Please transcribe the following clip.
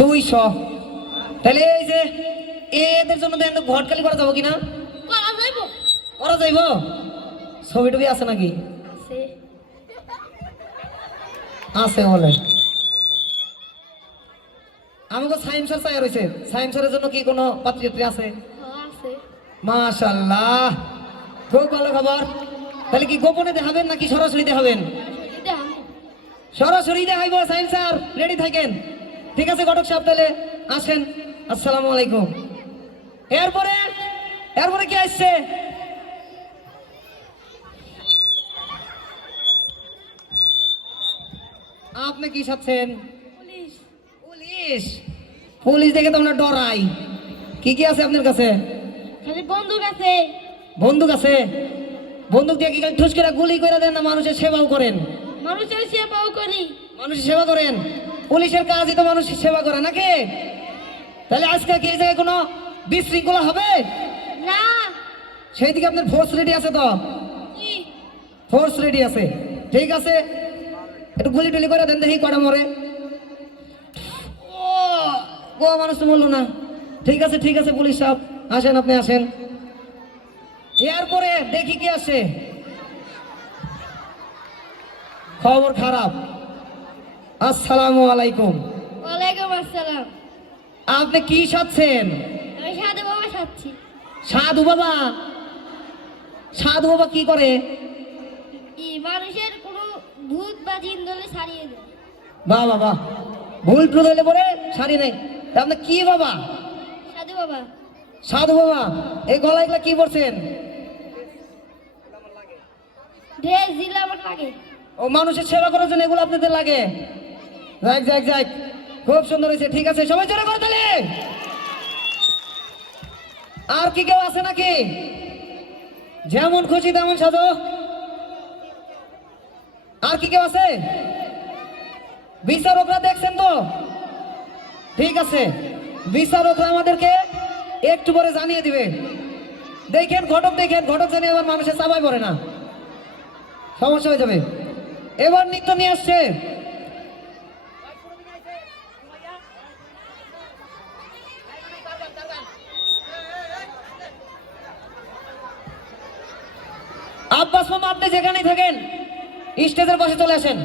200। তাহলে এই যে এদের জন্য দেন ঘটকালি করা যাবো কিনা? করা যাইব। ছবি টবি আছে নাকি? আছে বলে। আমাকে সাইম স্যার চাই রয়েছে। সাইম স্যারের জন্য কি কোনো পাত্রী আছে? মাশাআল্লাহ, খুব ভালো খবর। তাহলে কি গোপনে দেখাবেন নাকি সরাসরি দেখাবেন? সরাসরি দেখাইব। সাইম স্যার রেডি থাকেন। ঠিক আছে ঘটক সাহেব, তাহলে আসেন। আসসালামু আলাইকুম। এরপরে এরপরে কি আসছে? আপনি কি সাথেন? পুলিশ। পুলিশ দেখে তো আমরা ডরাই। কি কি আছে আপনার কাছে? খালি বন্দুক আছে। বন্দুক আছে? বন্দুক দিয়ে কি খালি ঠুস করে গুলি করে দেন না মানুষের সেবাও করেন? মানুষের সেবাও করি। মানুষের সেবা করেন? পুলিশের কাজই তো মানুষের সেবা করা নাকি? তাহলে আজকে কি এই জায়গায় কোনো বিশৃঙ্খলা হবে না? সেই দিকে আপনার ফোর্স রেডি আছে তো? ফোর্স রেডি আছে, ঠিক আছে। একটু গুলি টুলি করে দেন দেখি কটা মরে। ও মানুষ তো বললো না। ঠিক আছে ঠিক আছে পুলিশ সাহেব, আসেন আপনি আসেন। এরপরে দেখি কি আছে। খবর খারাপ। আসসালামু আলাইকুম। ওয়ালাইকুম আসসালাম। আপনি কি সাধছেন? আমি সাধু বাবা সাধছি। সাধু বাবা? সাধু বাবা কি করে? মানুষের কোনো ভূত বা জিন ধরলে ছাড়িয়ে দেয়। বাহ বাহ বাহ, ভুল টুল হলে পরে সারি নেই। আপনি কি বাবা? সাধু বাবা। সাধু বাবা, এই গলা এগুলা কি পড়ছেন? ড্রেস দিলে আমার লাগে। ও মানুষের সেবা করার জন্য এগুলো আপনাদের লাগে? যাক যাক যাক, খুব সুন্দর হয়েছে। ঠিক আছে সবাই জোরে করে তালে। আর কি কেউ আছে নাকি? যেমন খুশি তেমন সাজো। আর কি কেউ আছে? বিচারকরা দেখছেন তো? ঠিক আছে, বিচারকরা আমাদেরকে একটু পরে জানিয়ে দিবে। দেখেন ঘটক, দেখেন ঘটক জানিয়ে আবার মানুষের চাপাই পড়ে না, সমস্যা হয়ে যাবে। এবার নৃত্য নিয়ে আসছে। আব্বাস মামা, আপনি যেখানেই থাকেন স্টেজের পাশে চলে আসেন।